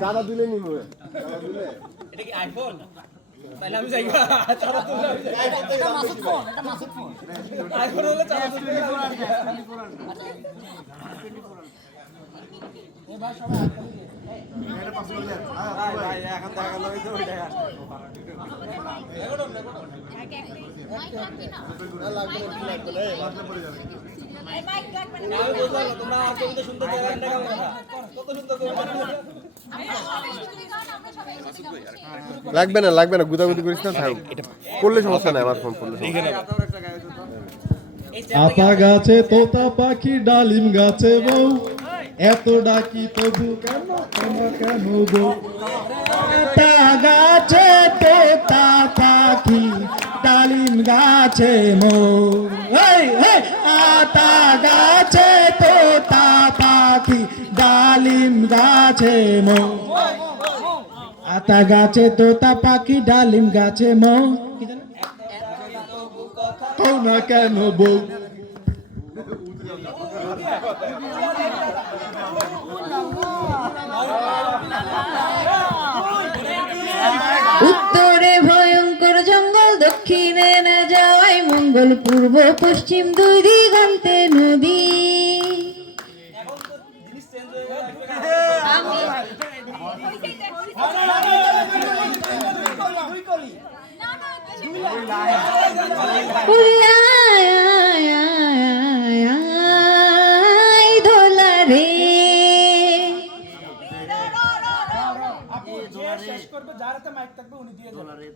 দাদা দিলে নি হবে এটা কি আইফোন তাহলে আমি যাইবা চালা তুলে এটা মাসুদ ফোন আইফোন হলে চালা তুলে এ ভাই সবাই এটা পাস করে দেন ভাই এখন দেখা গেল এই তো ওইটা লাগবে না পড়ে যাবে এই মাইক লাগবে না আমি বুঝলাম তোমরা আর কবিতা শুনতে গানটা কেমন কথা কত সুন্দর কবিতা লাগবে না গুদাগুদি করিস না থাক এটা করলে সমস্যা নাই আমার ফোন করলে আতা গাছে তোতা পাখি ডালিম গাছে বউ এত ডাকি তবু কেন কেন গো আতা গাছে তোতা পাখি ডালিম গাছে মৌ আতা গাছে তোতা পাখি ডালিম গাছে মৌ আতা গাছে তোতা পাখি ডালিম গাছে মৌ না কেন বউ উত্তরে ভয়ঙ্কর জঙ্গল দক্ষিণে না যাওয়াই মঙ্গল পূর্ব পশ্চিম দুই দিগন্তে নদী ধোলা রে শেষ করবে যার হাতে মাইক থাকবে উনি দিয়ে ধোলা রে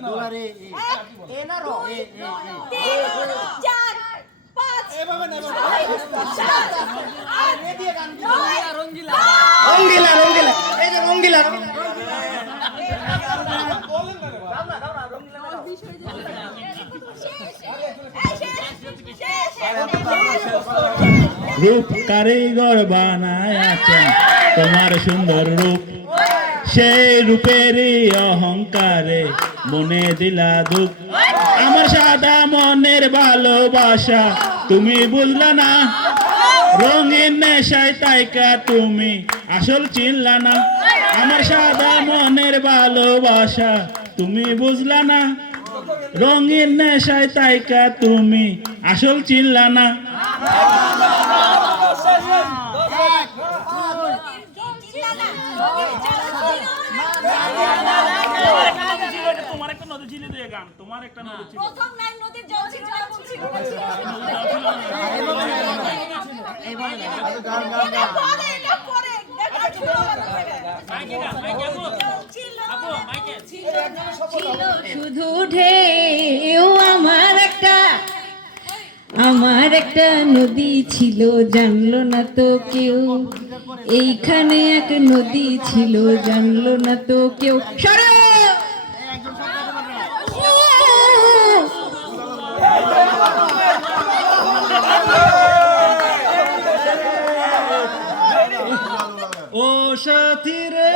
ধোলা রে এ না রো এ 3 4 5 এ বাবা না রে দিয়ে গান রঙ্গিলা রঙ্গিলা রঙ্গিলা এই যে রঙ্গিলা বলেন না রে বাবা দাও না রঙ্গিলা দাও রূপ কারিগর বানায়াছেন তোমার সুন্দর রূপ সেই রূপেরই অহংকারে মনে দিলা দুঃখ আমার সাদা মনের ভালোবাসা তুমি বুঝলা না রঙিন নেশায় তাইকা তুমি আসল চিনলা না আমার সাদা মনের ভালোবাসা তুমি বুঝলা না রঙিন নেশায় তাইকা তুমি আসল চিনলা না তোমার একটা নদী ছিল দিয়ে গান তোমার একটা নদী ছিল প্রথম লাইন নদীর জল ছিল শুধু ঢেউ আমার একটা নদী ছিল জানলো না তো কেউ এইখানে এক নদী ছিল জানলো না তো কেউ ও সাথী রে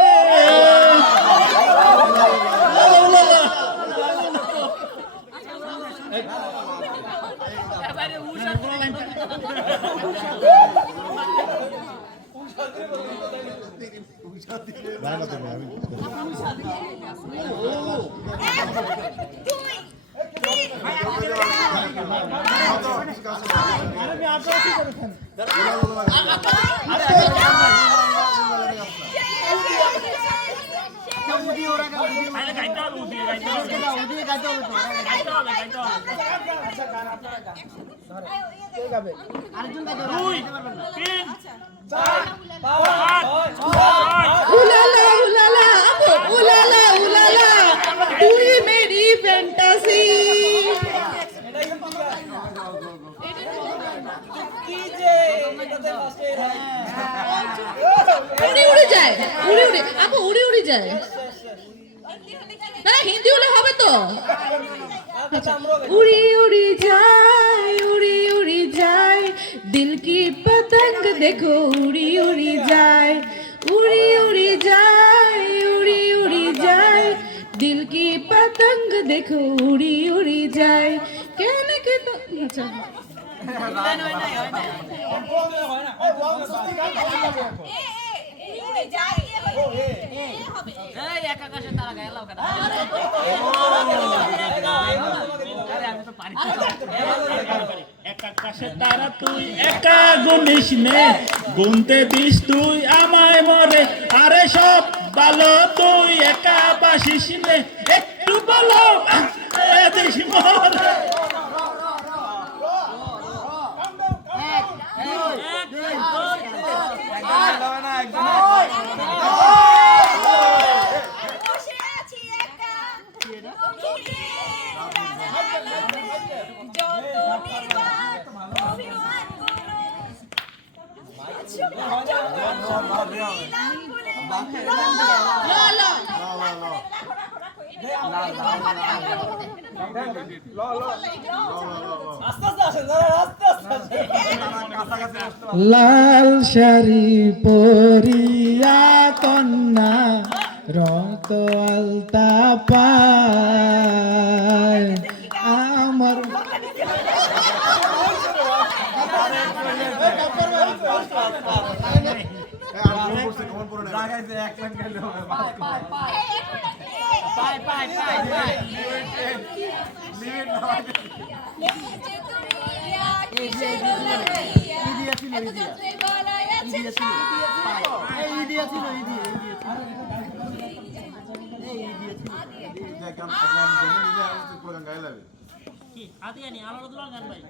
हिंदी হলে হবে তো उड़ी उड़ी जाए दिल की पतंग देखो उड़ी उड़ी जाए दिल की पतंग देखो उड़ी उड़ी যায় কেন কে তো আচ্ছা আকাশে তারা তুই একা গুনিস নে গুনতে দিস তুই আমায় মরে আরে সব ভালো তুই একা বাসিস নে একটু বলো দিস মরে লাল শাড়ি পরিয়া কন্যা রত আলতা পায় আমার আদি আনি আমার গান ভাই